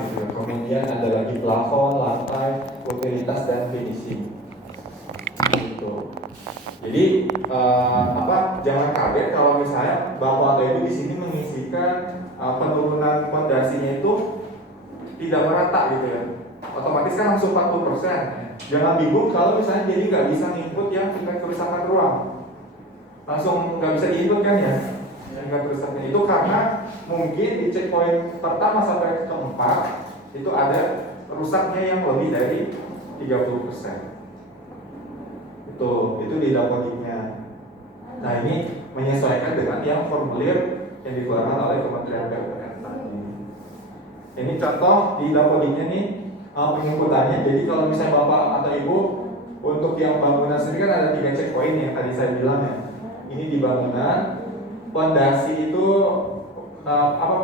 gitu. Kemudian ada lagi plafon, lantai, utilitas dan finishing. Gitu. Jadi jangan kaget kalau misalnya Bapak atau Ibu di sini mengisikan penurunan fondasinya itu tidak merata gitu ya. Otomatis kan langsung 40%. Jangan bingung kalau misalnya jadi nggak bisa input yang tingkat kerusakan ruang. Langsung nggak bisa diinput kan ya? Tingkat kerusakan itu karena mungkin di checkpoint pertama sampai keempat itu ada rusaknya yang lebih dari 30%. Itu di dapotiknya. Nah ini menyesuaikan dengan yang formulir yang dikeluarkan oleh Kementerian PUPR tadi. Ini contoh di dapotiknya nih penginputannya. Jadi kalau misalnya Bapak atau Ibu untuk yang bangunan sendiri kan ada 3 checkpoint yang tadi saya bilang ya. Ini di bangunan, fondasi itu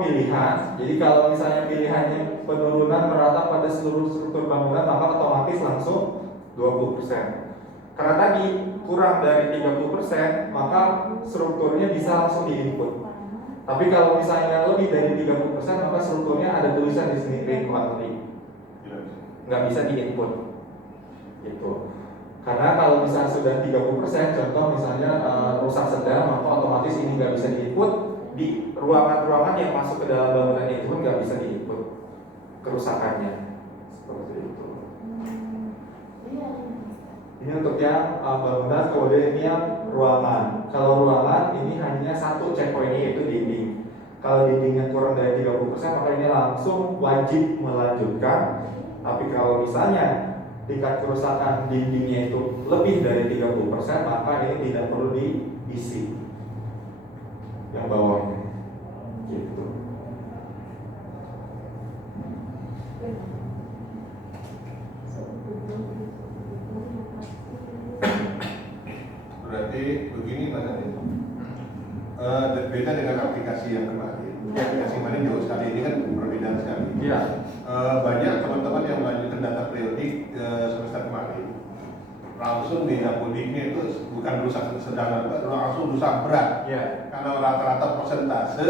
pilihan. Jadi kalau misalnya pilihannya penurunan merata pada seluruh struktur bangunan maka otomatis langsung 20%. Karena tadi kurang dari 30%, maka strukturnya bisa langsung diinput. Tapi kalau misalnya lebih dari 30%, maka strukturnya ada tulisan di sini requirement, nggak bisa diinput. Gitu. Karena kalau misalnya sudah 30%, contoh misalnya rusak sedang, maka otomatis ini nggak bisa diinput. Di ruangan-ruangan yang masuk ke dalam bangunan itu pun nggak bisa diinput kerusakannya. Seperti itu. Ini untuk yang bangunan, kemudian ini yang ruangan. Kalau ruangan ini hanya satu checkpointnya yaitu dinding. Kalau dindingnya kurang dari 30%, maka ini langsung wajib melanjutkan. Tapi kalau misalnya tingkat kerusakan dindingnya itu lebih dari 30%, maka ini tidak perlu diisi yang bawahnya. Gitu. Berarti begini Mas Adi, beda dengan aplikasi yang kemarin. Aplikasi kemarin jauh sekali, ini kan perbedaan sekali. Ya. Banyak teman-teman yang melanjutkan data periodik semester kemarin langsung di dapodiknya itu bukan rusak sedang, langsung rusak berat. Ya. Karena rata-rata persentase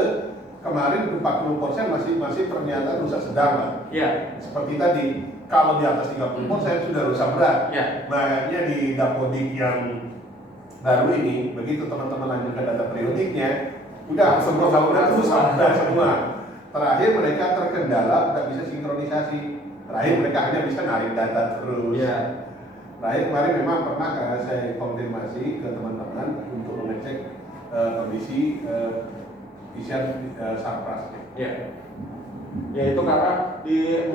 kemarin 40% masih ternyata rusak sedang, Pak. Ya. Seperti tadi, kalau di atas 30% sudah rusak berat. Ya. Makanya di dapodik yang baru ini, begitu teman-teman lanjutkan data periodiknya, udah semua bangunan rusak berat semua. Terakhir mereka terkendala tidak bisa sinkronisasi. Terakhir mereka hanya bisa narik data terus. Ya. Terakhir kemarin memang pernah saya konfirmasi ke teman-teman untuk mengecek kondisi isian sarpras. Ya. Ya itu karena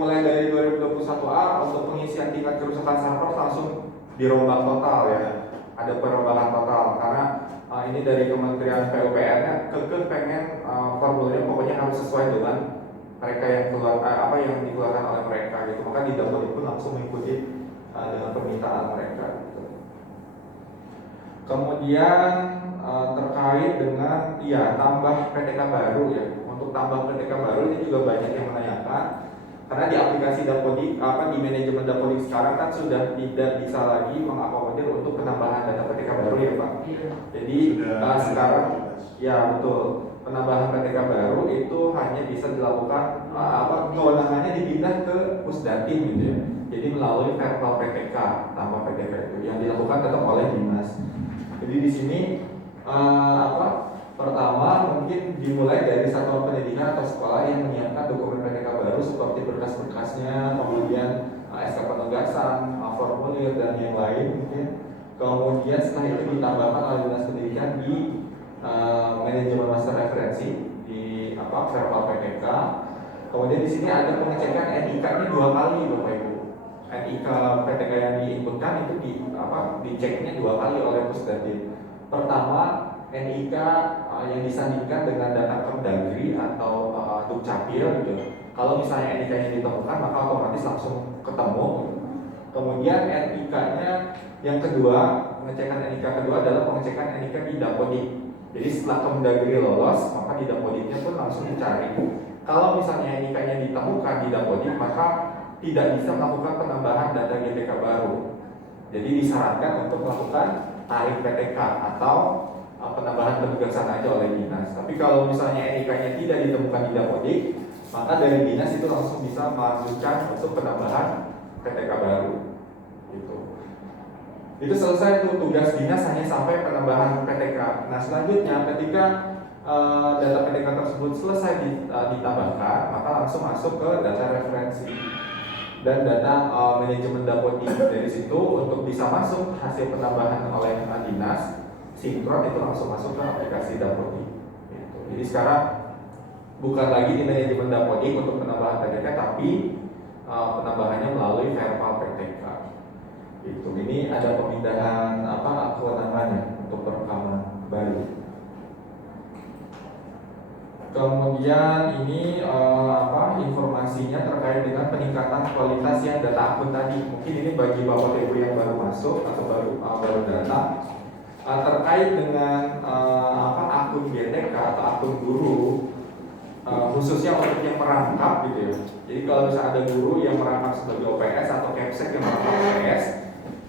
mulai dari 2021A untuk pengisian tingkat kerusakan sarpras langsung dirombak total ya. Ada perombakan total karena ini dari Kementerian PUPR-nya pengen formulirnya pokoknya harus sesuai dengan mereka yang keluar yang dikeluarkan oleh mereka gitu. Maka di dapur itu langsung mengikuti dengan permintaan mereka gitu. Kemudian terkait dengan tambah PTK baru ya. Untuk tambah PTK baru ini juga banyak yang menanyakan karena di aplikasi Dapodik di manajemen Dapodik sekarang kan sudah tidak bisa lagi mengakomodir untuk penambahan data PTK baru ya Pak. Jadi sekarang ya betul penambahan PTK baru itu hanya bisa dilakukan kewenangannya dipindah ke Pusdatin gitu ya. Jadi melalui Perpal PTK tanpa PTK itu yang dilakukan tetap oleh dinas. Jadi di sini pertama mungkin dimulai dari satuan pendidikan atau sekolah yang menyiapkan dokumen PTK baru seperti berkas-berkasnya, kemudian SK penugasan, formulir dan yang lain mungkin. Kemudian setelah itu ditambahkan oleh dinas pendidikan di manajemen master referensi di Perpal PTK. Kemudian di sini ada pengecekan NIK-nya 2 kali Bapak Ibu. NIK PTK yang diinputkan itu diceknya 2 kali oleh Pusdatin. Pertama NIK yang disandingkan dengan data Kemdagri atau Dukcapil gitu. Kalau misalnya NIK-nya ditemukan maka otomatis langsung ketemu. Kemudian NIK-nya yang kedua, pengecekan NIK kedua adalah pengecekan NIK di Dapodik. Jadi setelah Kemdagri lolos, maka di Dapodiknya pun langsung dicari. Kalau misalnya NIK-nya ditemukan di Dapodik, maka tidak bisa melakukan penambahan data GTK baru. Jadi disarankan untuk melakukan tarik PTK atau penambahan penugasan aja oleh dinas. Tapi kalau misalnya NIK-nya tidak ditemukan di Dapodik, maka dari dinas itu langsung bisa melanjutkan untuk penambahan PTK baru gitu. Itu selesai tuh tugas dinas hanya sampai penambahan PTK. Nah selanjutnya ketika data PTK tersebut selesai ditambahkan, maka langsung masuk ke data referensi dan data manajemen Dapodik. Dari situ untuk bisa masuk hasil penambahan oleh dinas sinkron itu langsung masuk ke aplikasi Dapodik gitu. Jadi sekarang bukan lagi di manajemen Dapodik untuk penambahan PTK, tapi penambahannya melalui verbal PTK. Itu. Ini ada pemindahan kewenangannya untuk perekaman baru. Kemudian ini informasinya terkait dengan peningkatan kualitas yang data akun tadi. Mungkin ini bagi Bapak Ibu yang baru masuk atau baru datang terkait dengan akun BTK atau akun guru. Khususnya untuk yang merangkap gitu ya. Jadi kalau misalnya ada guru yang merangkap sebagai OPS atau Capsek yang merangkap OPS,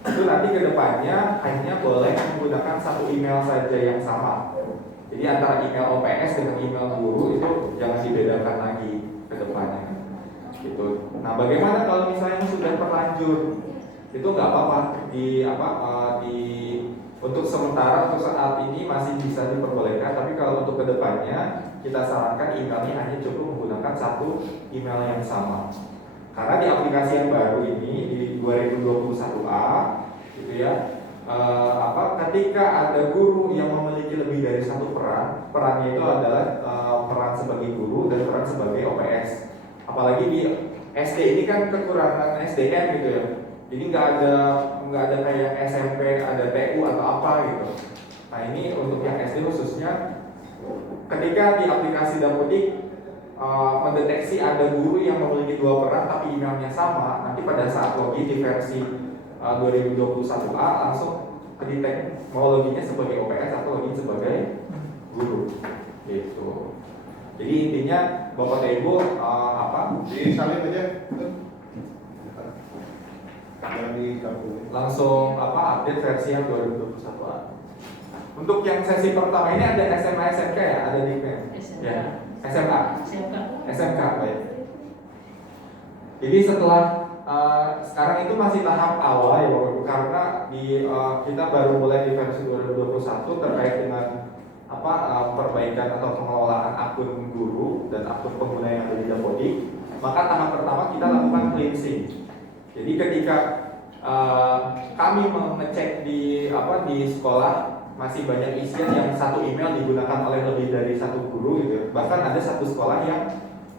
itu nanti kedepannya hanya boleh menggunakan satu email saja yang sama. Jadi antara email OPS dengan email guru itu jangan dibedakan lagi kedepannya. Gitu. Nah, bagaimana kalau misalnya sudah terlanjur? Itu nggak apa-apa untuk sementara untuk saat ini masih bisa diperbolehkan, tapi kalau untuk kedepannya kita sarankan emailnya hanya cukup menggunakan satu email yang sama. Karena di aplikasi yang baru ini di 2021A gitu ya, ketika ada guru yang memiliki lebih dari satu perannya itu adalah peran sebagai guru dan peran sebagai OPS. Apalagi di SD ini kan kekurangan SDM gitu ya. Jadi nggak ada kayak SMP, ada TU atau apa gitu. Nah ini untuk yang SD khususnya, ketika di aplikasi Dapodik mendeteksi ada guru yang memiliki dua peran tapi emailnya sama, nanti pada saat login di versi 2021A langsung kedetek mau loginnya sebagai OPS atau login sebagai guru gitu. Jadi intinya Bapak dan Ibu disalin aja langsung update versi yang 2021A. Untuk yang sesi pertama ini ada SMA SMK ya, ada di ya SMK baik. Jadi setelah sekarang itu masih tahap awal ya Bapak Ibu, karena kita baru mulai di versi 2021 terkait dengan perbaikan atau pengelolaan akun guru dan akun pengguna yang ada di Dapodik. Maka tahap pertama kita lakukan cleansing. Jadi ketika kami mengecek di sekolah masih banyak isian yang satu email digunakan oleh lebih dari satu guru gitu. Bahkan ada satu sekolah yang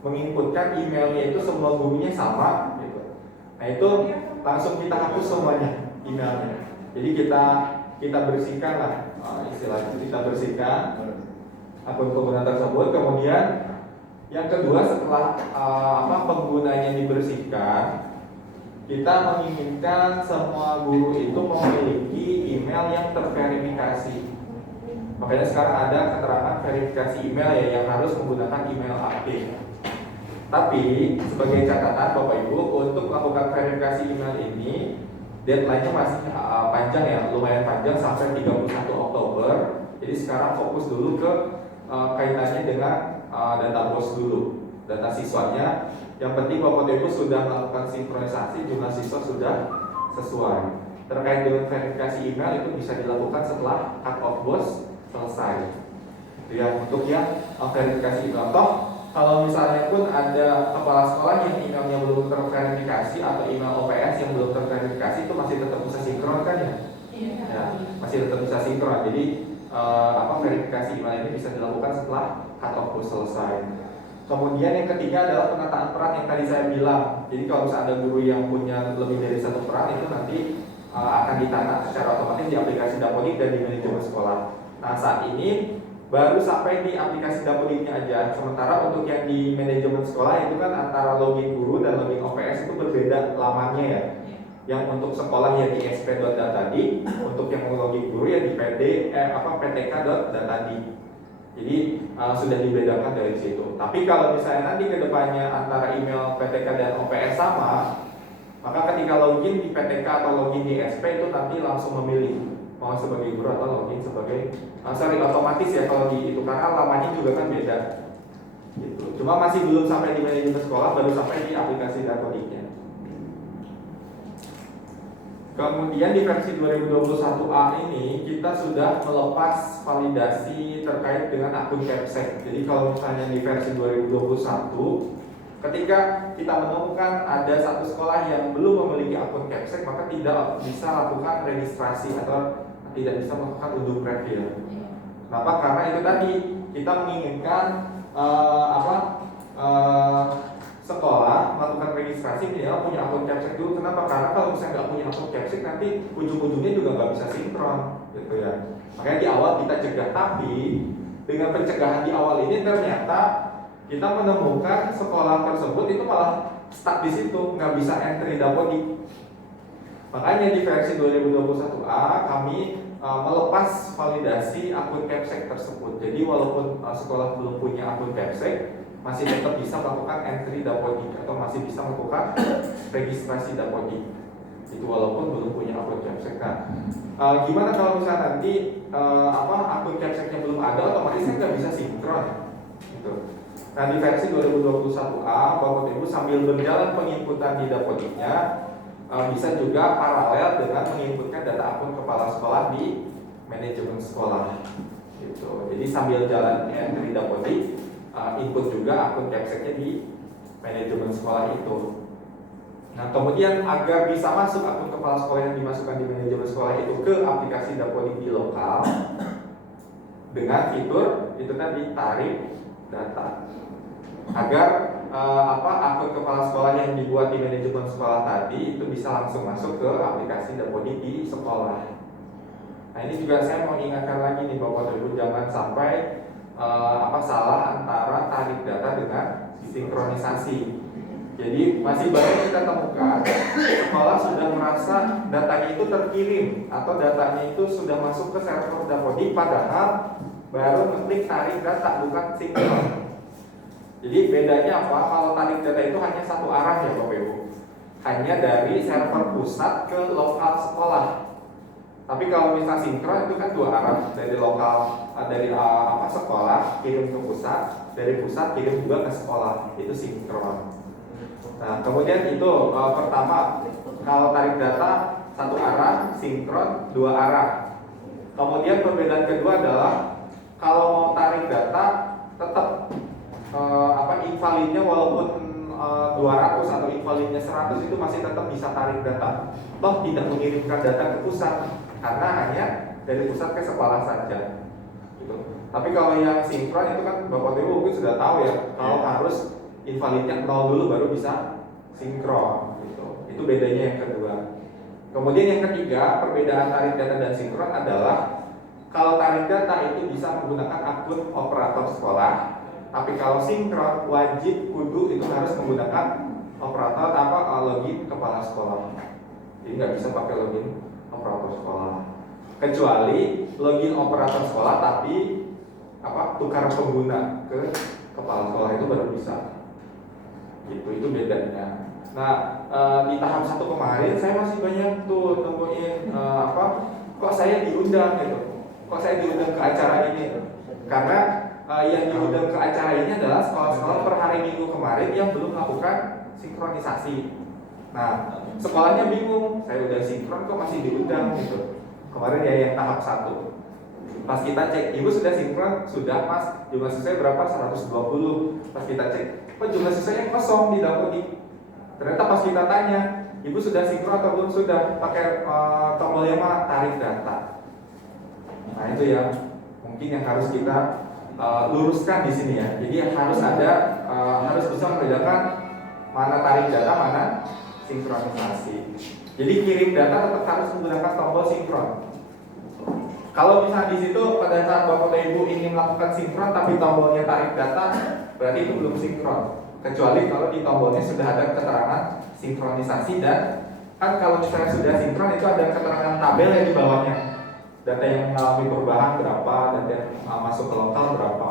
menginputkan emailnya itu semua gurunya sama gitu. Nah itu langsung kita hapus semuanya emailnya. Jadi kita bersihkan lah istilahnya, kita bersihkan akun pengguna tersebut. Kemudian yang kedua setelah penggunanya dibersihkan, kita menginginkan semua guru itu memiliki email yang terverifikasi. Makanya sekarang ada keterangan verifikasi email ya yang harus menggunakan email update. Tapi sebagai catatan Bapak Ibu, untuk melakukan verifikasi email ini deadline-nya masih panjang ya, lumayan panjang sampai 31 Oktober. Jadi sekarang fokus dulu ke kaitannya dengan data BOS dulu, data siswanya. Yang penting Bapak Ibu sudah melakukan sinkronisasi, jumlah siswa sudah sesuai. Terkait dengan verifikasi email itu bisa dilakukan setelah cut off BOS selesai. Itu yang untuk yang verifikasi email. Toh kalau misalnya pun ada kepala sekolah yang emailnya belum terverifikasi atau email OPS yang belum terverifikasi, itu masih tetap bisa sinkron kan ya? Iya. Ya, masih tetap bisa sinkron. Jadi verifikasi email ini bisa dilakukan setelah cut off BOS selesai. Kemudian yang ketiga adalah penataan peran yang tadi saya bilang. Jadi kalau misalnya ada guru yang punya lebih dari satu peran, itu nanti akan ditata secara otomatis di aplikasi Dapodik dan di manajemen sekolah. Nah saat ini baru sampai di aplikasi Dapodiknya aja. Sementara untuk yang di manajemen sekolah itu kan antara login guru dan login OPS itu berbeda lamanya ya. Yang untuk sekolah ya di sp.datadi, untuk yang login guru ya di ptk.datadi. Jadi sudah dibedakan dari situ. Tapi kalau misalnya nanti kedepannya antara email PTK dan OPS sama, maka ketika login di PTK atau login di SP itu nanti langsung memilih mau sebagai guru atau login sebagai otomatis ya kalau di itu, karena lamanya juga kan beda. Gitu. Cuma masih belum sampai di manajemen sekolah, baru sampai di aplikasi Datodiknya. Kemudian di versi 2021A ini kita sudah melepas validasi terkait dengan akun Capsek. Jadi kalau misalnya di versi 2021, ketika kita menemukan ada satu sekolah yang belum memiliki akun Capsek, maka tidak bisa lakukan registrasi atau tidak bisa melakukan unduh profil. Kenapa? Karena itu tadi kita menginginkan sekolah melakukan registrasi dia punya akun Capsek dulu. Kenapa? Karena kalau misalnya nggak punya akun Capsek nanti ujung-ujungnya juga nggak bisa sinkron, gitu ya. Makanya di awal kita cegah, tapi dengan pencegahan di awal ini ternyata kita menemukan sekolah tersebut itu malah stuck di situ, nggak bisa entry Dapodik. Makanya di versi 2021A kami melepas validasi akun Capsek tersebut. Jadi walaupun sekolah belum punya akun Capsek, masih tetap bisa melakukan entry Dapodik atau masih bisa melakukan registrasi Dapodik. Itu walaupun belum punya akun Capsek. Nah, gimana kalau misalnya nanti akun Capseknya belum ada, otomatis nggak bisa sinkron. Gitu. Nah, di versi 2021A, Bapak Ibu sambil berjalan penginputan di Dapodiknya, bisa juga paralel dengan menginputkan data akun kepala sekolah di manajemen sekolah. Gitu. Jadi sambil jalan entry Dapodik, input juga akun Capseknya di manajemen sekolah itu. Nah, kemudian agar bisa masuk akun kepala sekolah yang dimasukkan di manajemen sekolah itu ke aplikasi Dapodik di lokal dengan fitur itu tadi tarik data. Agar akun kepala sekolah yang dibuat di manajemen sekolah tadi itu bisa langsung masuk ke aplikasi Dapodik di sekolah. Nah, ini juga saya mau ingatkan lagi nih Bapak Ibu, jangan sampai salah antara tarik data dengan sinkronisasi. Jadi masih banyak kita temukan sekolah sudah merasa datanya itu terkirim atau datanya itu sudah masuk ke server Dapodik, padahal baru ngeklik tarik data, bukan sinkron. Jadi bedanya apa? Kalau tarik data itu hanya satu arah ya Bapak Ibu, hanya dari server pusat ke lokal sekolah. Tapi kalau misalnya sinkron itu kan dua arah, dari lokal sekolah kirim ke pusat, dari pusat kirim juga ke sekolah, itu sinkron. Nah, kemudian itu pertama, kalau tarik data satu arah, sinkron dua arah. Kemudian perbedaan kedua adalah kalau mau tarik data tetap invalidnya walaupun 200 atau invalidnya 100 itu masih tetap bisa tarik data. Toh tidak mengirimkan data ke pusat karena hanya dari pusat ke sekolah saja. Gitu. Tapi kalau yang sinkron itu kan Bapak Ibu mungkin sudah tahu ya, kalau harus invalidnya 0 dulu baru bisa sinkron. Gitu. Itu bedanya yang kedua. Kemudian yang ketiga, perbedaan tarik data dan sinkron adalah kalau tarik data itu bisa menggunakan akun operator sekolah. Tapi kalau sinkron wajib kudu itu harus menggunakan operator login kepala sekolah. Jadi nggak bisa pakai login operator sekolah. Kecuali login operator sekolah tapi tukar pengguna ke kepala sekolah itu baru bisa. Gitu, itu bedanya. Nah, di tahap 1 kemarin saya masih banyak tuh nemuin kok saya diundang gitu. Kok saya diundang ke acara ini? Karena yang diundang ke acara ini adalah sekolah-sekolah per hari Minggu kemarin yang belum melakukan sinkronisasi. Nah, sekolahnya bingung, saya udah sinkron kok masih diundang gitu. Kemarin ya yang tahap 1. Pas kita cek, ibu sudah sinkron? Sudah mas, jumlah siswanya berapa? 120. Pas kita cek, kok jumlah siswanya kosong di Dapodik. Ternyata pas kita tanya, ibu sudah sinkron atau belum? Sudah, pakai tombolnya mah tarik data. Nah itu ya, mungkin yang harus kita luruskan di sini ya. Jadi harus harus bisa membedakan mana tarik data, mana sinkronisasi. Jadi kirim data tetap harus menggunakan tombol sinkron. Kalau misalnya di situ pada saat Bapak Ibu ingin melakukan sinkron tapi tombolnya tarik data, berarti itu belum sinkron. Kecuali kalau di tombolnya sudah ada keterangan sinkronisasi, dan kan kalau misalnya sudah sinkron itu ada keterangan tabel yang di bawahnya. Data yang mengalami perubahan berapa, data yang masuk ke lokal berapa.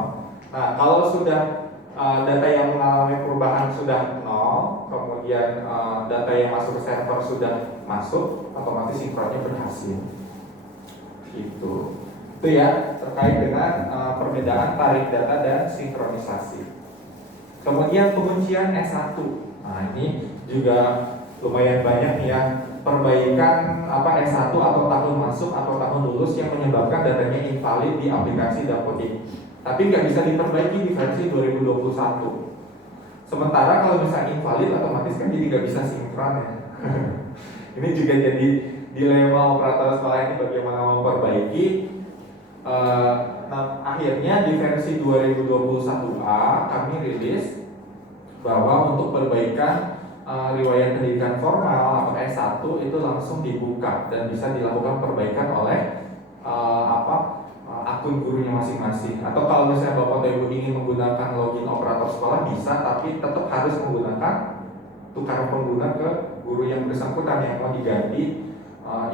Nah, kalau sudah data yang mengalami perubahan sudah 0, kemudian data yang masuk ke server sudah masuk, otomatis sinkronnya berhasil. Itu ya terkait dengan perbedaan tarik data dan sinkronisasi. Kemudian penguncian S1. Nah, ini juga lumayan banyak nih ya perbaikan S1 atau tahun masuk atau tahun lulus yang menyebabkan datanya invalid di aplikasi Dapodik. Tapi nggak bisa diperbaiki di versi 2021. Sementara kalau misalnya invalid otomatis kan jadi nggak bisa sinkron ya. Ini juga jadi dilema operator sekolah ini bagaimana memperbaiki. Nah, akhirnya di versi 2021A kami rilis bahwa untuk perbaikan riwayat pendidikan formal atau S1 itu langsung dibuka dan bisa dilakukan perbaikan oleh akun gurunya masing-masing. Atau kalau misalnya Bapak dan Ibu ingin menggunakan login operator sekolah bisa, tapi tetap harus menggunakan tukaran pengguna ke guru yang bersangkutan yang mau diganti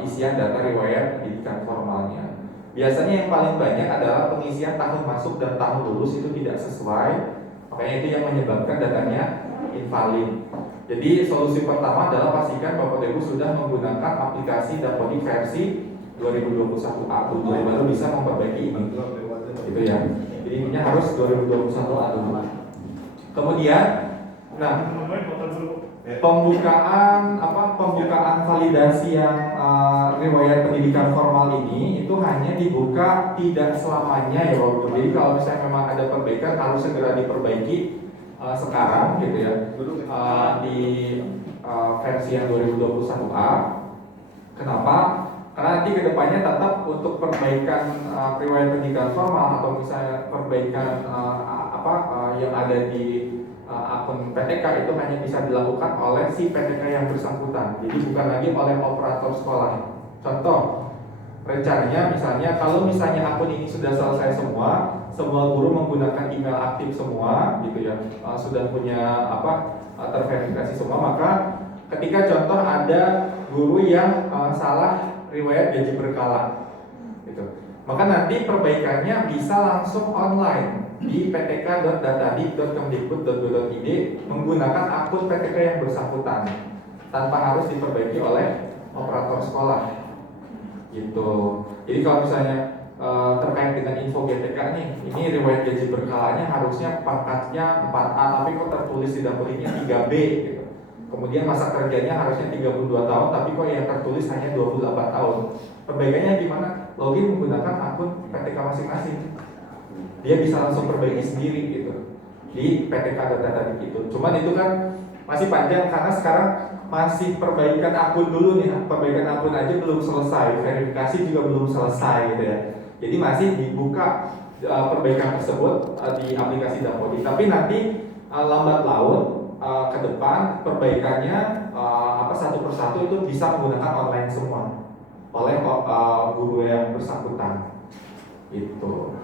isian data riwayat pendidikan formalnya. Biasanya yang paling banyak adalah pengisian tahun masuk dan tahun lulus itu tidak sesuai, makanya itu yang menyebabkan datanya invalid. Jadi solusi pertama adalah pastikan Bapak dan Ibu sudah menggunakan aplikasi Dapodik versi 2021A dulu baru bisa memperbaiki ini, gitu ya. Jadi ini harus 2021A dulu. Kemudian, nah, pembukaan validasi yang riwayat pendidikan formal ini itu hanya dibuka tidak selamanya ya Bapak. Jadi kalau misalnya memang ada perbaikan harus segera diperbaiki sekarang, gitu ya. Di versi yang 2021A. Kenapa? Karena nanti kedepannya tetap untuk perbaikan riwayat pendidikan formal atau misalnya perbaikan yang ada di akun PTK itu hanya bisa dilakukan oleh si PTK yang bersangkutan. Jadi bukan lagi oleh operator sekolah. Contoh, rencananya misalnya kalau misalnya akun ini sudah selesai semua guru menggunakan email aktif semua, gitu ya, sudah punya terverifikasi semua, maka ketika contoh ada guru yang salah riwayat gaji berkala, gitu. Maka nanti perbaikannya bisa langsung online di ptk.datadik.kemdikbud.go.id menggunakan akun PTK yang bersangkutan tanpa harus diperbaiki oleh operator sekolah, gitu. Jadi kalau misalnya terkait dengan info GTK nih, ini riwayat gaji berkalanya harusnya pangkatnya 4A tapi kok tertulis di dapurnya 3B, gitu. Kemudian masa kerjanya harusnya 32 tahun, tapi kok yang tertulis hanya 28 tahun. Perbaikannya gimana? Login menggunakan akun PTK masing-masing. Dia bisa langsung perbaiki sendiri gitu di PTK data itu. Cuman itu kan masih panjang karena sekarang masih perbaikan akun dulu nih. Perbaikan akun aja belum selesai, verifikasi juga belum selesai gitu ya. Jadi masih dibuka perbaikan tersebut di aplikasi Dapodik. Tapi nanti lambat laun ke depan perbaikannya satu persatu itu bisa menggunakan online semua oleh guru yang bersangkutan, gitu.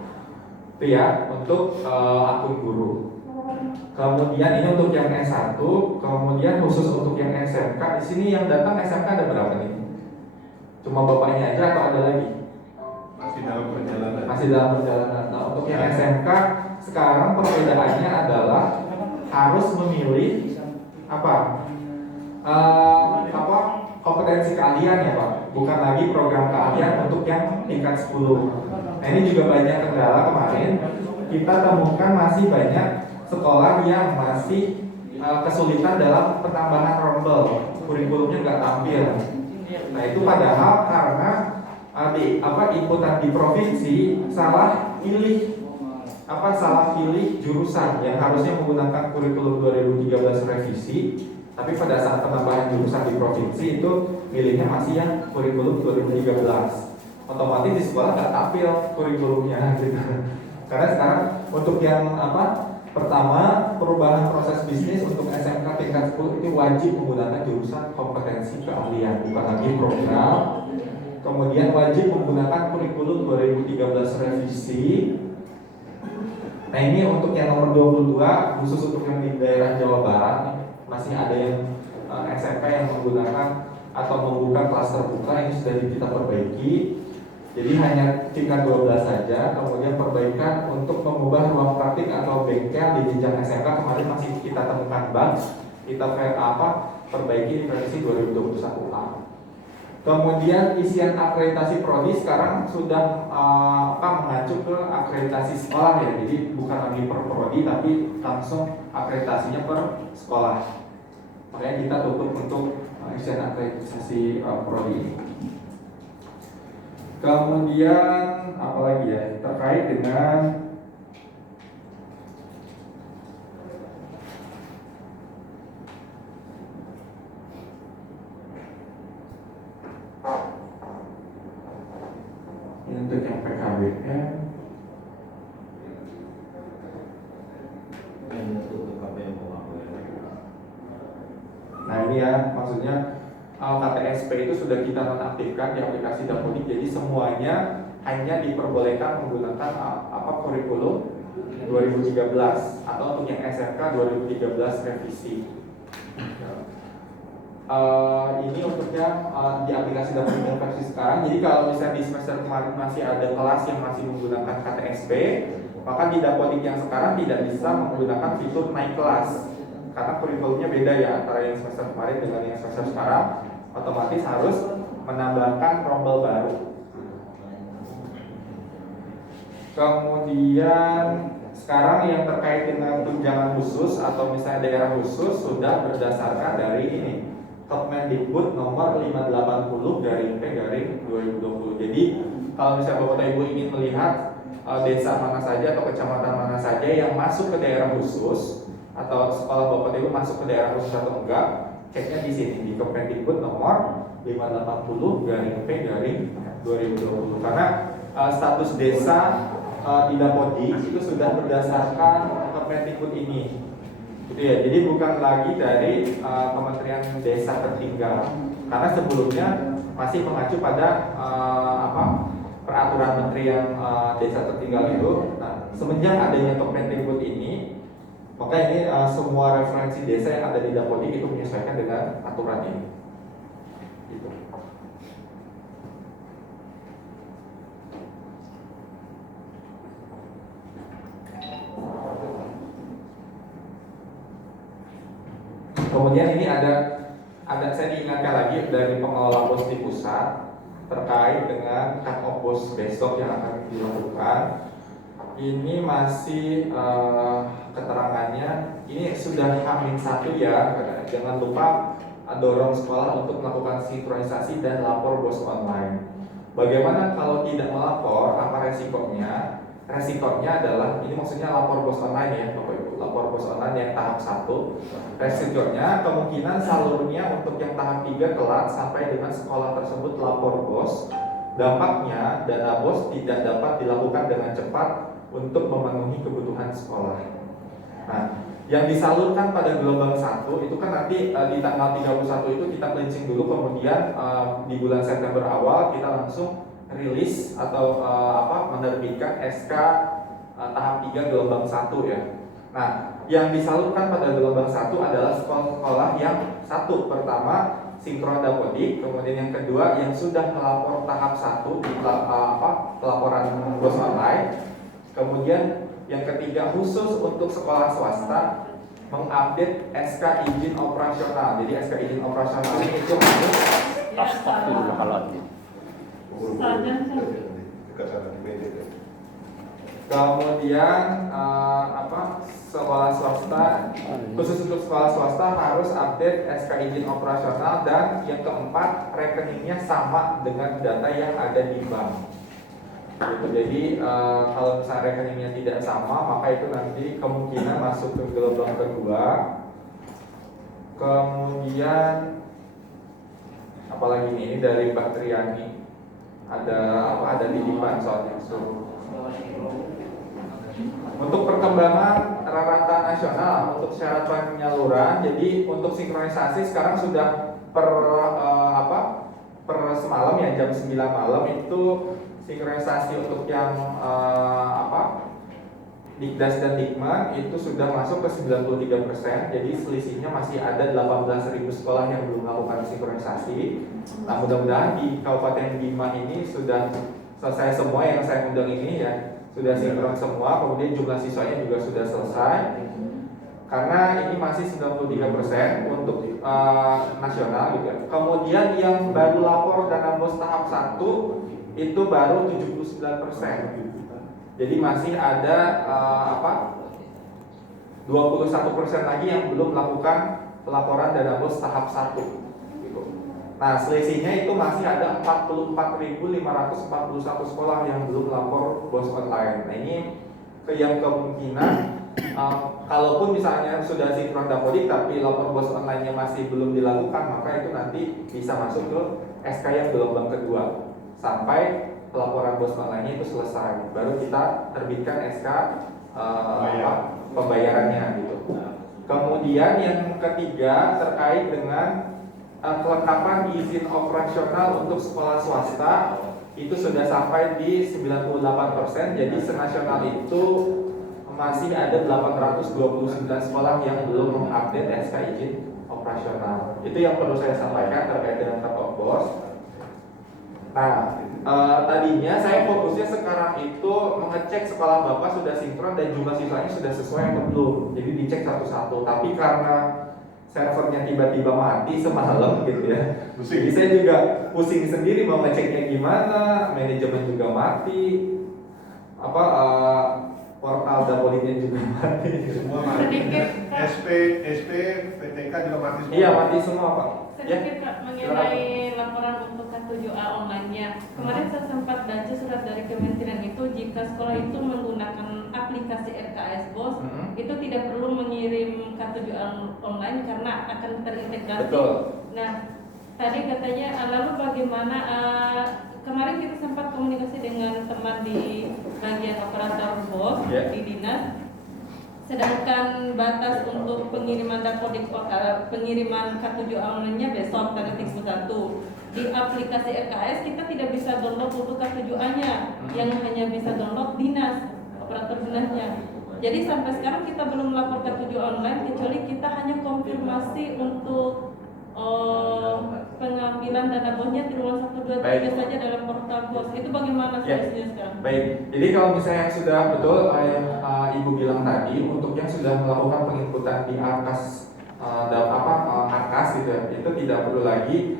Itu ya untuk akun guru. Kemudian ini untuk yang S1, kemudian khusus untuk yang SMK. Di sini yang datang SMK ada berapa nih? Cuma bapaknya aja atau ada lagi? Masih dalam perjalanan. Masih dalam perjalanan. Nah, untuk yang SMK sekarang perbedaannya adalah harus memilih kompetensi keahlian ya Pak, bukan lagi program keahlian untuk yang tingkat 10. Nah ini juga banyak kendala kemarin kita temukan masih banyak sekolah yang masih kesulitan dalam penambahan rombel, kurikulumnya nggak tampil. Nah itu padahal karena inputan di provinsi salah pilih jurusan yang harusnya menggunakan kurikulum 2013 revisi, tapi pada saat penambahan jurusan di provinsi itu milihnya masih yang kurikulum 2013. Otomatis di sekolah nggak tampil kurikulumnya gitu. Karena sekarang untuk yang pertama perubahan proses bisnis untuk SMK tingkat 10 ini wajib menggunakan jurusan kompetensi keahlian, bukan lagi program. Kemudian wajib menggunakan kurikulum 2013 revisi. Nah ini untuk yang nomor 22, khusus untuk yang di daerah Jawa Barat masih ada yang SMK yang menggunakan atau membuka kelas terbuka, ini sudah kita perbaiki. Jadi hanya tingkat 12 saja. Kemudian perbaikan untuk mengubah ruang praktik atau bengkel di jenjang SMK kemarin masih kita temukan bug, kita perbaiki di versi 2021A. Kemudian isian akreditasi prodi sekarang sudah mengacu ke akreditasi sekolah ya. Jadi bukan lagi per prodi tapi langsung akreditasinya per sekolah. Makanya kita tutup untuk exchange akreditasi prodi ini. Kemudian apalagi ya terkait dengan ini untuk yang PKBM. Nah ini ya maksudnya KTSP itu sudah kita nonaktifkan di aplikasi Dapodik, jadi semuanya hanya diperbolehkan menggunakan kurikulum 2013 atau untuk yang SMK 2013 revisi. Ini untuknya di aplikasi Dapodik yang versi sekarang. Jadi kalau misalnya di semester kemarin masih ada kelas yang masih menggunakan KTSP, maka di Dapodik yang sekarang tidak bisa menggunakan fitur naik kelas karena kurikulumnya beda ya antara yang semester kemarin dengan yang semester sekarang. Otomatis harus menambahkan rombel baru. Kemudian sekarang yang terkait dengan tunjangan khusus atau misalnya daerah khusus sudah berdasarkan dari ini Kemendikbud nomor 580/P/2020. Jadi kalau misalnya Bapak dan Ibu ingin melihat desa mana saja atau kecamatan mana saja yang masuk ke daerah khusus atau sekolah Bapak dan Ibu masuk ke daerah khusus atau enggak, ceknya di sini di Kemendikbud nomor 580/P/2020. Karena status desa di Dapodik itu sudah berdasarkan Kemendikbud ini. Gitu ya. Jadi bukan lagi dari Kementerian Desa Tertinggal. Karena sebelumnya masih mengacu pada peraturan Menteri yang Desa Tertinggal itu. Nah, semenjak adanya Kemendikbud ini, maka ini semua referensi desa yang ada di Dapodik itu menyesuaikan dengan aturan ini. Gitu. Kemudian ini ada saya diingatkan lagi dari pengelola BOS di pusat terkait dengan cut off BOS besok yang akan dilakukan. Ini masih keterangannya ini sudah H-1 ya. Jangan lupa dorong sekolah untuk melakukan sinkronisasi dan lapor BOS online. Bagaimana kalau tidak melapor? Apa resikonya? Resikonya adalah ini maksudnya lapor BOS online ya, Bapak Ibu. Lapor BOS online yang tahap 1. Resikonya kemungkinan salurnya untuk yang tahap 3 telat sampai dengan sekolah tersebut lapor BOS. Dampaknya dana BOS tidak dapat dilakukan dengan cepat untuk memenuhi kebutuhan sekolah. Nah, yang disalurkan pada gelombang 1 itu kan nanti di tanggal 31 itu kita cleansing dulu, kemudian di bulan September awal kita langsung rilis atau menerbitkan SK tahap 3 gelombang 1 ya. Nah, yang disalurkan pada gelombang 1 adalah sekolah-sekolah yang satu pertama sinkron Dapodik, kemudian yang kedua yang sudah melapor tahap 1 di pelaporan BOS online. Kemudian yang ketiga khusus untuk sekolah swasta mengupdate SK izin operasional. Jadi SK izin operasional ini itu harus kemudian sekolah swasta khusus untuk sekolah swasta harus update SK izin operasional, dan yang keempat rekeningnya sama dengan data yang ada di bank. Gitu. Jadi kalau misalnya rekeningnya tidak sama, maka itu nanti kemungkinan masuk ke gelombang kedua. Kemudian apalagi ini dari Mbak Triani ada titipan soalnya. Untuk perkembangan rata nasional untuk syarat penyaluran, jadi untuk sinkronisasi sekarang sudah per semalam ya jam 9 malam itu sinkronisasi untuk yang Dikdas dan Dikman itu sudah masuk ke 93%. Jadi selisihnya masih ada 18.000 sekolah yang belum melakukan sinkronisasi. Nah, mudah-mudahan di Kabupaten Bima ini sudah selesai semua yang saya undang ini ya, sudah sinkron semua. Kemudian jumlah siswanya juga sudah selesai. Karena ini masih 93% untuk nasional gitu. Kemudian yang baru lapor dana BOS tahap 1 itu baru 79%. Jadi masih ada 21% lagi yang belum melakukan pelaporan dana bos tahap 1 gitu. Nah, selisihnya itu masih ada 44.541 sekolah yang belum lapor bos online. Nah, ini yang kemungkinan kalaupun misalnya sudah sinkron Dapodik tapi lapor bos online-nya masih belum dilakukan, maka itu nanti bisa masuk ke SK yang gelombang kedua sampai pelaporan bos online-nya itu selesai. Baru kita terbitkan SK pembayarannya gitu. Kemudian yang ketiga terkait dengan kelengkapan izin operasional untuk sekolah swasta itu sudah sampai di 98%. Jadi senasional itu masih ada 829 sekolah yang belum mengupdate SK izin operasional. Itu yang perlu saya sampaikan terkait dengan cut-off BOS. Nah, tadinya saya fokusnya sekarang itu mengecek sekolah Bapak sudah sinkron dan jumlah siswanya sudah sesuai atau belum. Jadi dicek satu-satu. Tapi karena servernya tiba-tiba mati semalam gitu ya, jadi saya juga pusing sendiri mau ngeceknya gimana, manajemen juga mati, portal Dapoliknya juga mati. Semua mati. SP, PTK juga mati semua. Iya, mati semua Pak. Sedikit Pak, mengenai laporan untuk K7A online-nya. Kemarin saya sempat baca surat dari Kementerian itu, jika sekolah itu menggunakan aplikasi RKS BOS, itu tidak perlu mengirim K7A online karena akan terintegrasi. Betul. Nah, tadi katanya lalu bagaimana kemarin kita sempat komunikasi dengan teman di bagian operator BOS di dinas. Sedangkan batas untuk pengiriman Dapodik pengiriman K7 online-nya besok tanggal 31. Di aplikasi RKS kita tidak bisa download untuk K7A-nya, yang hanya bisa download dinas, operator dinasnya. Jadi sampai sekarang kita belum melapor K7 online kecuali kita hanya konfirmasi untuk pengambilan dana bosnya di ruang 1, 2, 3 saja dalam portal bos. Itu bagaimana solusinya sekarang? Baik, jadi kalau misalnya yang sudah betul Ibu bilang tadi, untuk yang sudah melakukan penginputan di Arkas Arkas gitu ya, itu tidak perlu lagi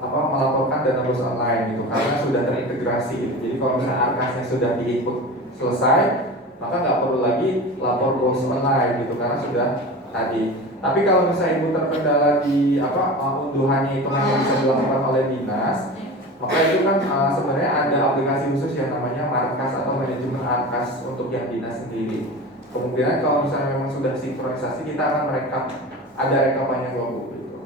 melaporkan dana bos online gitu karena sudah terintegrasi gitu. Jadi kalau misalnya Arkasnya sudah diinput selesai, maka nggak perlu lagi lapor bos online gitu karena sudah tadi. Tapi kalau misalnya Ibu terkendala di unduhannya itu hanya bisa dilakukan oleh dinas, maka itu kan sebenarnya ada aplikasi khusus yang namanya Markas atau manajemen Arkas untuk yang dinas sendiri. Kemungkinan kalau misalnya memang sudah sinkronisasi, kita akan merekap, ada rekapannya kok Bu gitu.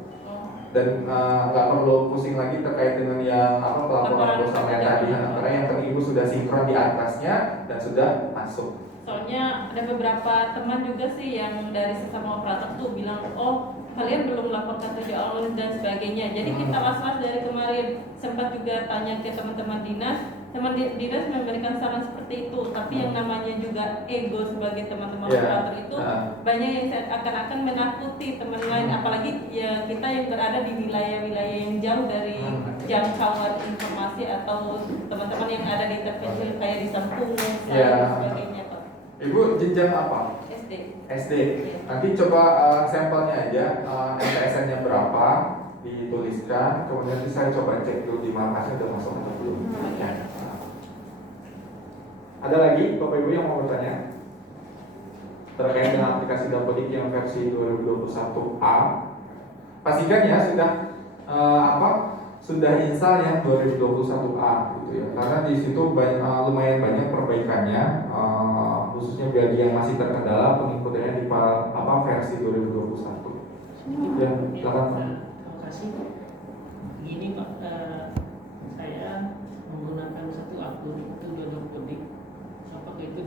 Dan nggak perlu pusing lagi terkait dengan yang pelaporan bos online tadi, karena yang penting Ibu sudah sinkron di Arkasnya dan sudah masuk. Soalnya ada beberapa teman juga sih yang dari sesama operator tuh bilang, oh kalian belum lapor K7 online dan sebagainya. Jadi kita was-was dari kemarin, sempat juga tanya ke teman-teman dinas. Teman dinas memberikan saran seperti itu. Tapi yang namanya juga ego sebagai teman-teman operator itu banyak yang akan menakuti teman lain. Apalagi ya kita yang berada di wilayah-wilayah yang jauh dari jangkauan informasi atau teman-teman yang ada di terpencil kayak di Sampung dan sebagainya. Ibu jenjang apa? SD. Nanti coba sampelnya aja, MTSN-nya berapa, dituliskan, kemudian nanti saya coba cek dulu di markasnya udah masuk atau belum. Ada lagi Bapak Ibu yang mau bertanya terkait dengan aplikasi Dapodik yang versi 2021A? Pastikan ya sudah install yang 2021A gitu ya, karena di situ lumayan banyak perbaikannya. Khususnya bagi yang masih terkendala penginputannya di versi 2021. Ya, silakan Pak. Terima kasih. Begini Pak, saya menggunakan satu akun itu Dapodik. Apakah itu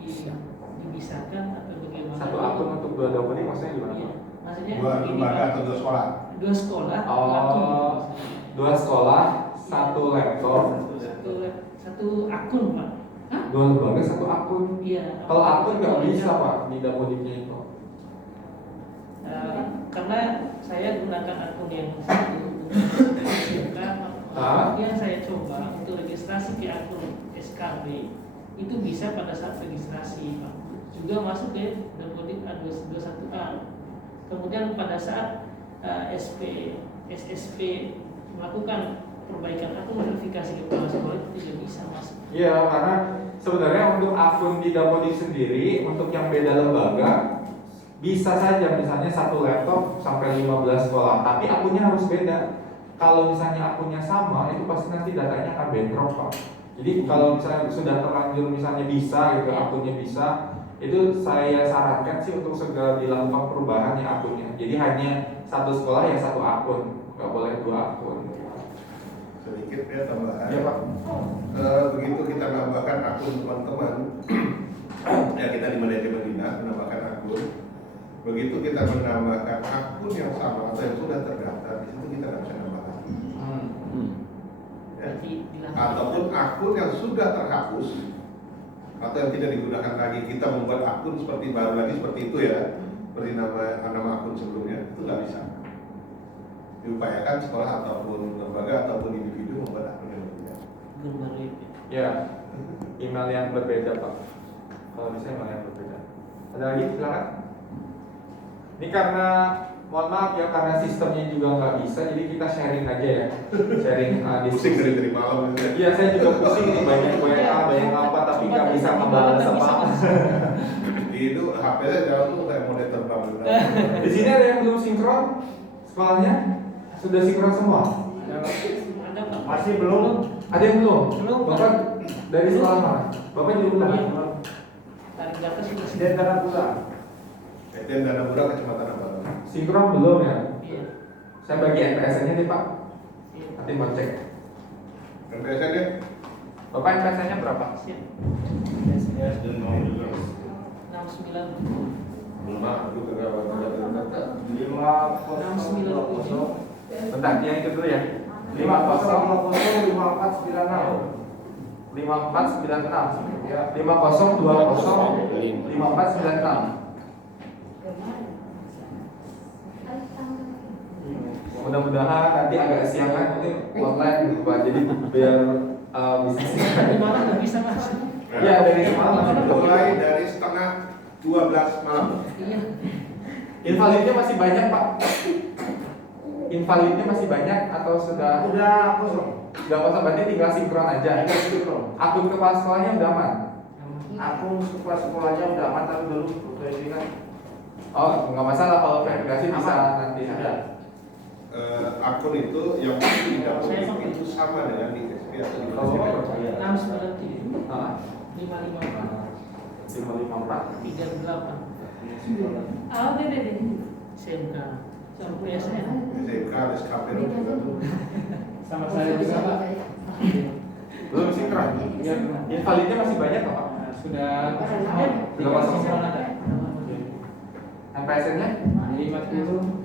dibisarkan atau bagaimana? Satu akun untuk dua Dapodik maksudnya gimana? Iya. Maksudnya Dua begini, lembaga Pak. atau dua sekolah? Dua sekolah. Dua sekolah, satu laptop, satu akun Pak. dua lembaga, satu akun. Iya. Kalau akun nggak bisa Pak di Dapodiknya itu. Karena saya gunakan akun yang satu, kemudian saya coba untuk registrasi ke akun SKB itu bisa pada saat registrasi Pak. Juga masuk ke Dapodik A21A. Kemudian pada saat SSP melakukan perbaikan atau modifikasi kepala sekolah itu tidak bisa masuk. Iya, karena sebenarnya untuk akun di Dapodik sendiri, untuk yang beda lembaga, bisa saja misalnya satu laptop sampai 15 sekolah, tapi akunnya harus beda. Kalau misalnya akunnya sama, itu pasti nanti datanya akan bentrok, Pak. Jadi kalau misalnya sudah terlanjur misalnya bisa gitu, akunnya bisa, itu saya sarankan sih untuk segera dilakukan perubahan ya akunnya. Jadi hanya satu sekolah ya satu akun, nggak boleh dua akun. Sedikit ya tambahan. Iya, Pak. Begitu kita nambahkan akun teman-teman, ya kita di manajemen dinas menambahkan akun. Begitu kita menambahkan akun yang sama atau yang sudah terdaftar, di situ kita nggak bisa nambah lagi. Ya. Jadi dilakukan. Ataupun akun yang sudah terhapus atau yang tidak digunakan lagi, kita membuat akun seperti baru lagi seperti itu ya, seperti nama akun sebelumnya, itu nggak bisa. Diupayakan sekolah ataupun lembaga ataupun individu membuat akun yang berbeda. Gambar itu. Ya, email yang berbeda, Pak. Kalau bisa email yang berbeda. Ada lagi, silakan. Ini karena mohon maaf ya, karena sistemnya juga nggak bisa, jadi kita sharing aja ya, sharing Pusing diskusi. dari malam gitu ya. Iya, saya juga pusing nih, banyak WA, banyak apa, tapi nggak bisa ngebalas apa. Itu HP saya jalan tuh kayak mau terbang. Di sini ada yang belum sinkron sekolahnya? Sudah sinkron semua? Ada Pak? Masih belum. Ada yang belum? Belum, Pak. Bapak dari sekolah mana? Bapak juga belum? Iya. Tarik data sudah Dan Tanah Pura. Etienne Danapura, Kecamatan Abalang. Sinkron belum ya? Iya. Saya bagi NPS-nya nih, Pak. Iya. Nanti mau cek. MPSN ya? Bapak NPS-nya berapa? Siap. Dan mau juga. 69. Belum aku kagak data. 5020. Bentar, yang itu dulu ya. 50 5496 Ya. 5020 5496. Mudah-mudahan nanti agak siangan ini online gitu Pak. Jadi biar bisa. Di mana nggak bisa masuk? Iya, dari semalam masih belum. Mulai dari setengah 12 malam. Iya. Invalidnya masih banyak Pak. Invalidnya masih banyak atau sudah Udah kosong. sudah kosong, berarti tinggal sinkron aja. Ada sinkron. Akun kepala sekolahnya udah aman. Aku sekolahnya udah aman tapi belum verifikasi. Oh, nggak masalah kalau verifikasi bisa Aman. nanti. Ada. Akun itu yang tidak positif itu sama dengan di SP atau di Oh, 693 Ah, 554 554. 38 Oh, deh. SMK sampai PSN. SMK, SKP juga tuh. Sama saya juga Pak. Belum sinkron. Iya. Invalidnya masih banyak nggak Pak? Sudah Sudah kosong. ada. MPSN-nya 50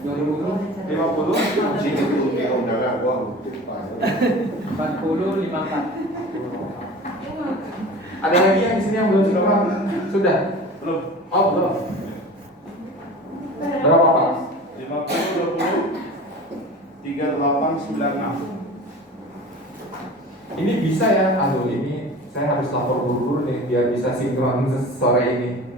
50. Sini tuh di undangan gua. 40 54. Ada lagi yang di sini yang belum sinkron? Sudah. Belum. Oh, belum. Berapa Pak? 50 20 3896. Ini bisa ya? Aduh, ini saya harus lapor buru-buru nih biar bisa sinkron sore ini.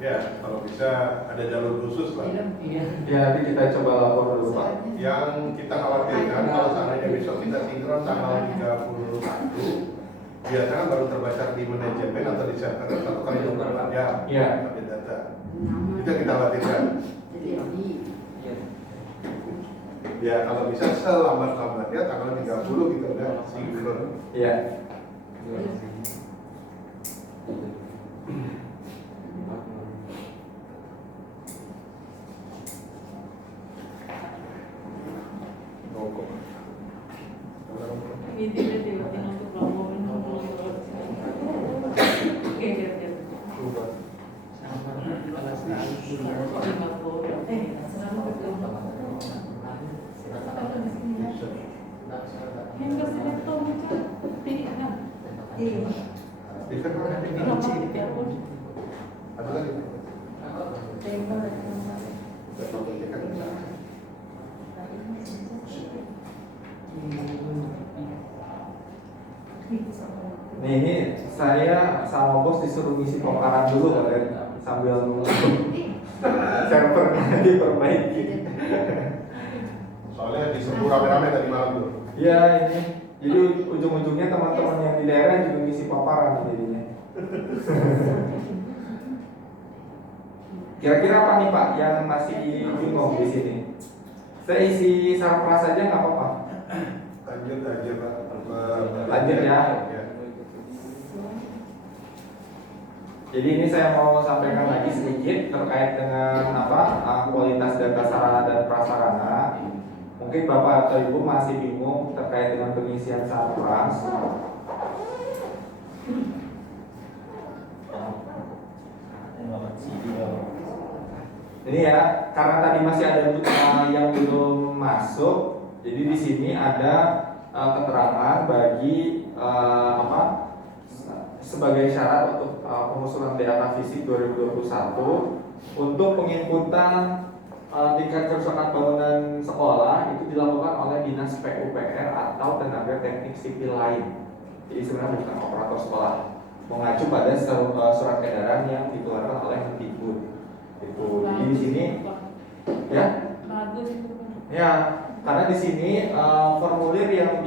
Ya, kalau bisa ada jalur khusus lah. Iya. Ya, nanti kita coba lapor dulu Pak. Yang kita khawatirkan kalau seandainya besok kita sinkron tanggal 31, biasanya baru terbaca di manajemen atau di server 1 kali 24 jam. Iya. Update data. Itu yang kita khawatirkan. Ya, kalau bisa selambat-lambatnya tanggal 30 kita udah sinkron. Iya. Meeting untuk ngomongin Oke. Sama kelas 50. Yang kasih itu macam tidak kan? Different mana nih? Ada lagi? Kita nonton kan bisa. Nih, ini saya sama bos disuruh ngisi pemekaran dulu katanya sambil nunggu servernya diperbaiki. Soalnya disebut rame-rame tadi malam tuh. Iya ini. Jadi ujung-ujungnya teman-teman yang di daerah juga ngisi paparan jadinya. Kira-kira apa nih Pak yang masih bingung di sini? Saya isi sarpras saja nggak apa-apa. Lanjut aja Pak. Lanjut ya. Jadi ini saya mau sampaikan lagi sedikit terkait dengan kualitas data sarana dan prasarana. Mungkin Bapak atau Ibu masih bingung terkait dengan pengisian sarpras. Ini ya, karena tadi masih ada yang belum masuk, jadi di sini ada keterangan bagi sebagai syarat untuk pengusulan DAK Fisik 2021 untuk penginputan tingkat kerusakan bangunan sekolah itu dilakukan oleh Dinas PUPR atau tenaga teknik sipil lain. Jadi sebenarnya bukan operator sekolah, mengacu pada surat edaran yang dikeluarkan oleh Mendikbud. Itu. Jadi di sini ya. Bagus itu. Ya, karena di sini formulir yang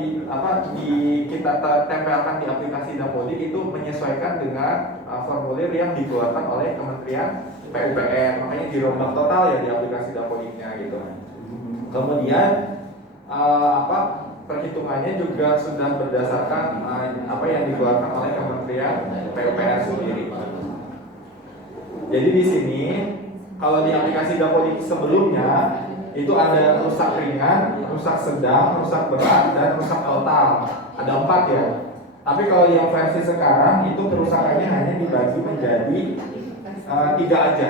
kita tempelkan di aplikasi Dapodik itu menyesuaikan dengan formulir yang dikeluarkan oleh Kementerian PUPR. Makanya dirombak total ya di aplikasi Dapodiknya gitu. Kemudian perhitungannya juga sudah berdasarkan apa yang dikeluarkan oleh Kementerian PUPR sendiri. Jadi di sini kalau di aplikasi Dapodik sebelumnya itu ada rusak ringan, rusak sedang, rusak berat, dan rusak total. Ada 4 ya. Tapi kalau yang versi sekarang itu kerusakannya hanya dibagi menjadi 3 aja.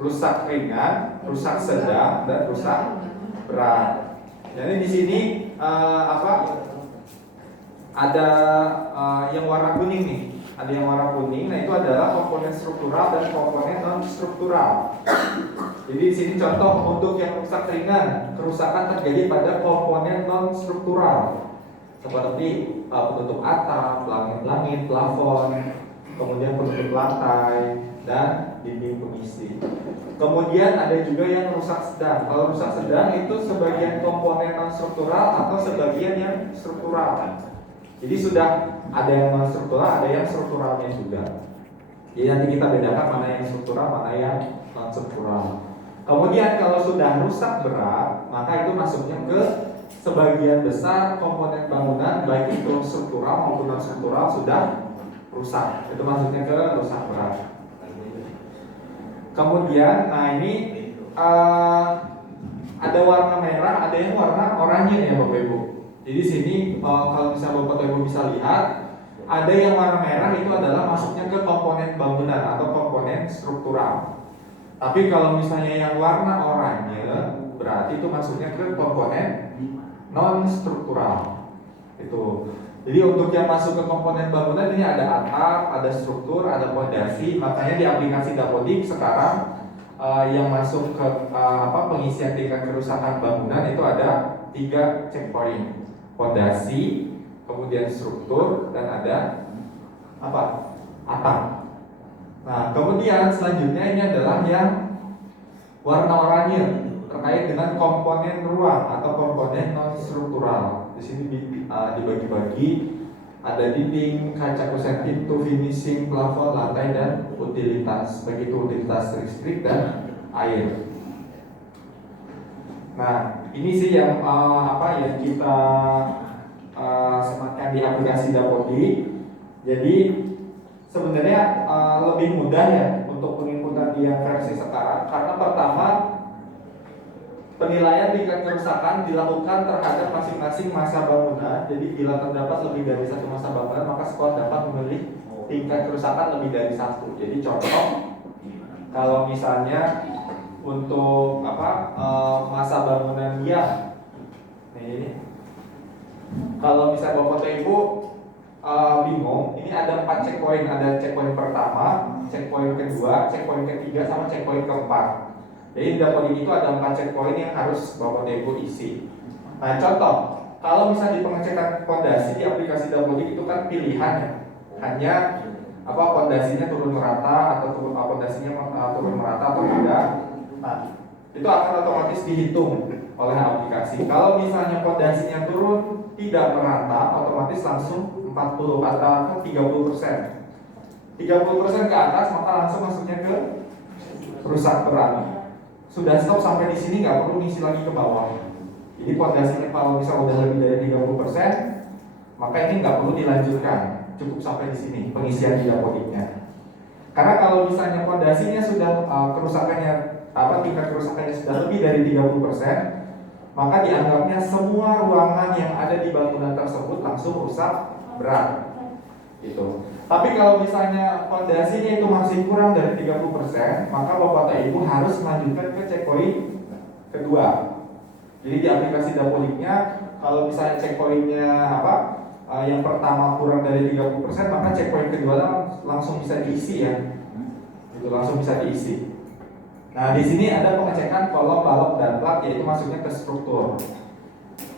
Rusak ringan, rusak sedang, dan rusak berat. Jadi di sini ada yang warna kuning nih. Ada yang warna kuning, nah itu adalah komponen struktural dan komponen non struktural. Jadi di sini contoh untuk yang rusak ringan, kerusakan terjadi pada komponen non struktural seperti penutup atap, langit-langit, plafon, kemudian penutup lantai dan dinding pengisi. Kemudian ada juga yang rusak sedang. Kalau rusak sedang itu sebagian komponen non struktural atau sebagian yang struktural. Jadi sudah ada yang non struktural, ada yang strukturalnya juga. Jadi nanti kita bedakan mana yang struktural, mana yang non struktural. Kemudian kalau sudah rusak berat, maka itu masuknya ke sebagian besar komponen bangunan baik itu struktural maupun non struktural sudah rusak. Itu masuknya ke rusak berat. Kemudian, nah ini ada warna merah, ada yang warna oranye ya Bapak Ibu. Jadi sini kalau misalnya Bapak Ibu bisa lihat, ada yang warna merah itu adalah masuknya ke komponen bangunan atau komponen struktural. Tapi kalau misalnya yang warna oranye berarti itu masuknya ke komponen non struktural. Itu. Jadi untuk yang masuk ke komponen bangunan ini ada atap, ada struktur, ada fondasi. Makanya di aplikasi Dapodik sekarang yang masuk ke pengisian tingkat kerusakan bangunan itu ada 3 checkpoint. Fondasi, kemudian struktur, dan ada atap. Nah, kemudian selanjutnya ini adalah yang warna oranye terkait dengan komponen ruang atau komponen non struktural. Di sini dibagi-bagi, ada dinding, kaca kusen pintu, finishing, plafon, lantai, dan utilitas. Begitu utilitas listrik dan air. Nah, ini sih yang yang kita sematkan di aplikasi Dapodik. Jadi sebenarnya lebih mudah ya untuk penginputan di yang versi sekarang, karena pertama penilaian tingkat kerusakan dilakukan terhadap masing-masing masa bangunan. Jadi bila terdapat lebih dari 1 masa bangunan, maka sekolah dapat memilih tingkat kerusakan lebih dari 1. Jadi contoh, kalau misalnya untuk masa bangunan yang ini, kalau misalnya Bapak Ibu bingung, ini ada 4 checkpoint. Ada checkpoint pertama, checkpoint kedua, checkpoint ketiga, sama checkpoint keempat. Jadi di Dapodik itu ada 4 checkpoint yang harus Bapak Ibu isi. Nah contoh, kalau misalnya di pengecekan fondasi di aplikasi Dapodik itu kan pilihan hanya fondasinya turun merata atau fondasinya turun merata atau tidak. Nah, itu akan otomatis dihitung oleh aplikasi. Kalau misalnya pondasinya turun tidak merata, otomatis langsung 40 atau 30%. 30% ke atas maka langsung masuknya ke rusak berat. Sudah stop sampai di sini, nggak perlu ngisi lagi ke bawah. Jadi pondasinya kalau misal udah lebih dari 30%, maka ini nggak perlu dilanjutkan, cukup sampai di sini pengisian di dapodiknya. Karena kalau misalnya pondasinya sudah tingkat kerusakannya sudah lebih dari 30%, maka dianggapnya semua ruangan yang ada di bangunan tersebut langsung rusak berat. Gitu. Tapi kalau misalnya pondasinya itu masih kurang dari 30%, maka Bapak dan Ibu harus melanjutkan ke checkpoint kedua. Jadi di aplikasi Dapodiknya, kalau misalnya checkpointnya yang pertama kurang dari 30%, maka checkpoint kedua langsung bisa diisi ya. Itu langsung bisa diisi. Nah, di sini ada pengecekan kolom, balok, dan plat, yaitu masuknya ke struktur.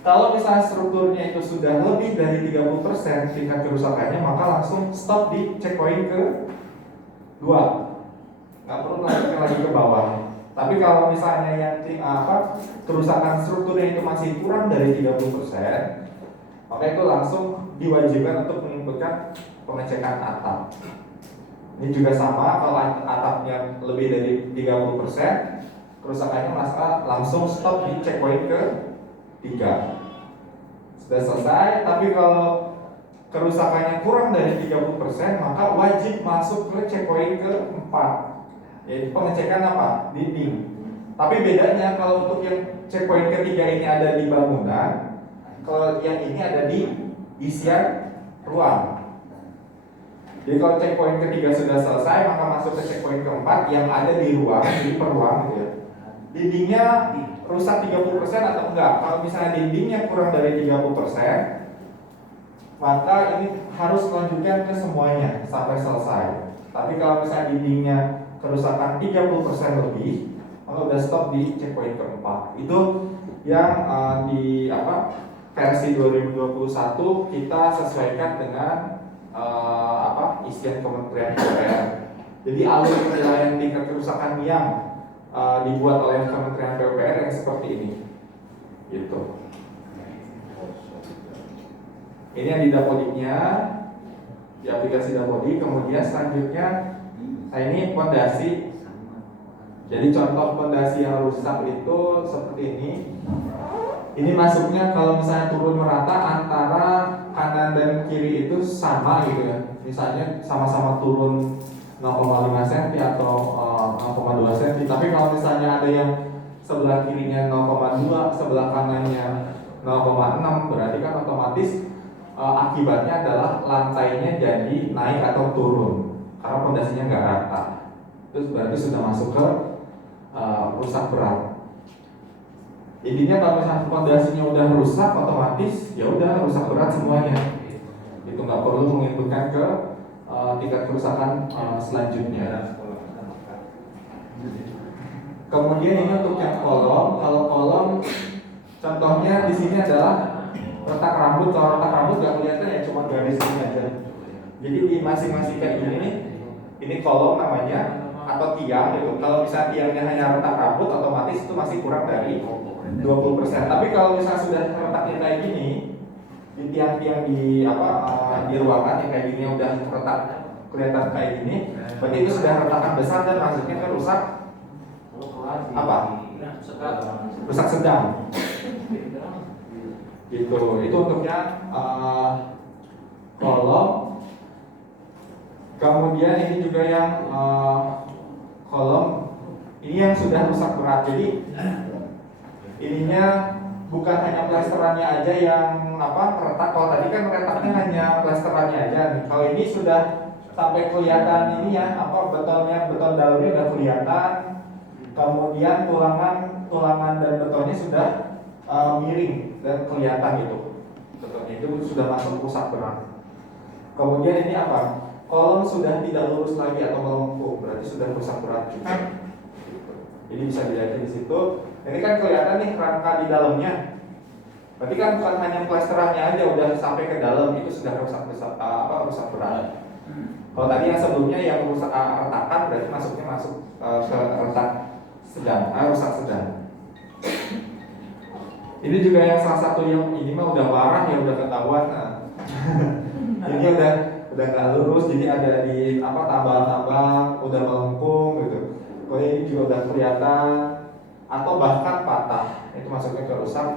Kalau misalnya strukturnya itu sudah lebih dari 30% tingkat kerusakannya, maka langsung stop di checkpoint ke-2. Nggak perlu melanjutkan lagi ke bawah. Tapi kalau misalnya yang kerusakan strukturnya itu masih kurang dari 30%, maka itu langsung diwajibkan untuk menginputkan pengecekan atap. Ini juga sama, kalau atapnya lebih dari 30%, kerusakannya langsung stop di checkpoint ke-3. Sudah selesai, tapi kalau kerusakannya kurang dari 30%, maka wajib masuk ke checkpoint ke-4, yaitu pengecekan dinding. Tapi bedanya kalau untuk yang checkpoint ketiga ini ada di bangunan, kalau yang ini ada di isian ruang. Jadi kalau checkpoint ketiga sudah selesai, maka masuk ke checkpoint ke-4 yang ada di ruang, di per ruang gitu ya. Dindingnya rusak 30% atau enggak? Kalau misalnya dindingnya kurang dari 30%, maka ini harus melanjutkan ke semuanya sampai selesai. Tapi kalau misalnya dindingnya kerusakan 30% lebih, maka udah stop di checkpoint ke-4. Itu yang di versi 2021 kita sesuaikan dengan isian Kementerian PUPR. Jadi alur penilaian tingkat kerusakan yang dibuat oleh Kementerian PUPR yang seperti ini, gitu. Ini yang di Dapodiknya, di aplikasi Dapodik. Kemudian selanjutnya, ini pondasi. Jadi contoh pondasi yang rusak itu seperti ini. Ini masuknya kalau misalnya turun merata antara kanan dan kiri itu sama gitu ya. Misalnya sama-sama turun 0,5 cm atau 0,2 cm. Tapi kalau misalnya ada yang sebelah kirinya 0,2, sebelah kanannya 0,6, berarti kan otomatis akibatnya adalah lantainya jadi naik atau turun karena pondasinya nggak rata. Itu berarti sudah masuk ke rusak berat. Intinya kalau misalnya pondasinya udah rusak, otomatis ya udah rusak berat semuanya. Itu nggak perlu menginputkan ke tingkat kerusakan selanjutnya. Kemudian ini untuk yang kolom. Kalau kolom, contohnya di sini adalah retak rambut. Kalau retak rambut nggak kelihatan ya, cuma garis ini aja. Jadi di masing-masing kayak ini kolom namanya atau tiang gitu. Kalau misalnya tiangnya hanya retak rambut, otomatis itu masih kurang dari 20%. Tapi kalau misalnya sudah retaknya kayak gini, di tiang-tiang di ruangan yang kayak gini udah retak kelihatan kayak gini, berarti itu sudah retakan besar dan masuknya ke rusak rusak sedang. Gitu. Itu untuknya kolom. Kemudian ini juga yang kolom. Ini yang sudah rusak berat. Jadi ininya bukan hanya plesterannya aja yang retak. Kalau tadi kan retaknya hanya plesterannya aja. Kalau ini sudah sampai kelihatan ini ya beton dalamnya udah kelihatan. Kemudian tulangan dan betonnya sudah miring dan kelihatan gitu. Betonnya itu sudah masuk rusak berat. Kemudian ini kolom sudah tidak lurus lagi atau melengkung, berarti sudah rusak berat juga. Jadi bisa dilihat di situ. Ini kan kelihatan nih rangka di dalamnya. Berarti kan bukan hanya plesterannya aja udah sampai ke dalam, itu sudah rusak berat. Kalau tadi yang sebelumnya yang rusak retakan berarti masuk ke retak sedang, rusak sedang. Ini juga yang salah satu yang ini mah udah parah ya, udah ketahuan. Nah. Ini udah nggak lurus, jadi ada di tambang-tambang udah melengkung gitu. Kalau ini juga udah kelihatan atau bahkan patah, itu masuknya ke rusak.